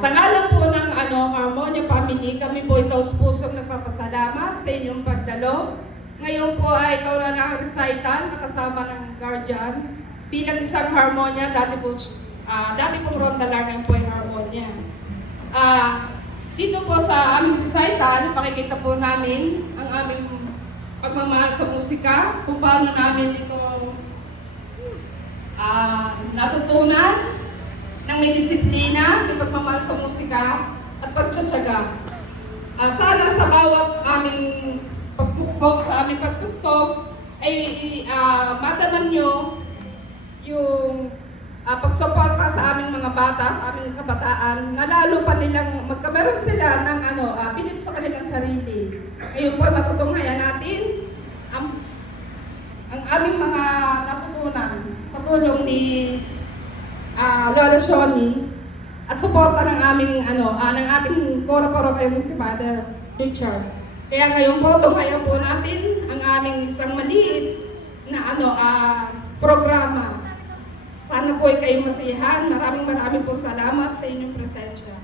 Sa ngalan po ng Harmonia Family, kami po taos-pusong nagpapasalamat sa inyong pagdalo. Ngayon po ay ikaw na naka-recital, nakasama ng guardian. Bilang isang Harmonia, dati po Rondalar ngayon po ay Harmonia. Dito po sa aming recital, makikita po namin ang aming pagmamahal sa musika, kung paano namin ito natutunan ng may disiplina, may pagmamahal sa musika at pagtsatsaga. Sana sa bawat aming pagtugtog, sa aming pagtugtog, ay mataman nyo yung pagsuporta sa aming mga bata, sa aming kabataan, na lalo pa nilang magkameron sila ng bilib sa kanilang sarili. Ngayon po, matutunghayan natin ang aming mga natutunan sa tulong ni Lola Shoni at suporta ng aming ng ating koro parokya si Father Richard. Kaya ngayon po, tunghayan po natin ang aming isang maliit na programa. Sana po ay kayong masiyahan. Maraming po salamat sa inyong presensya.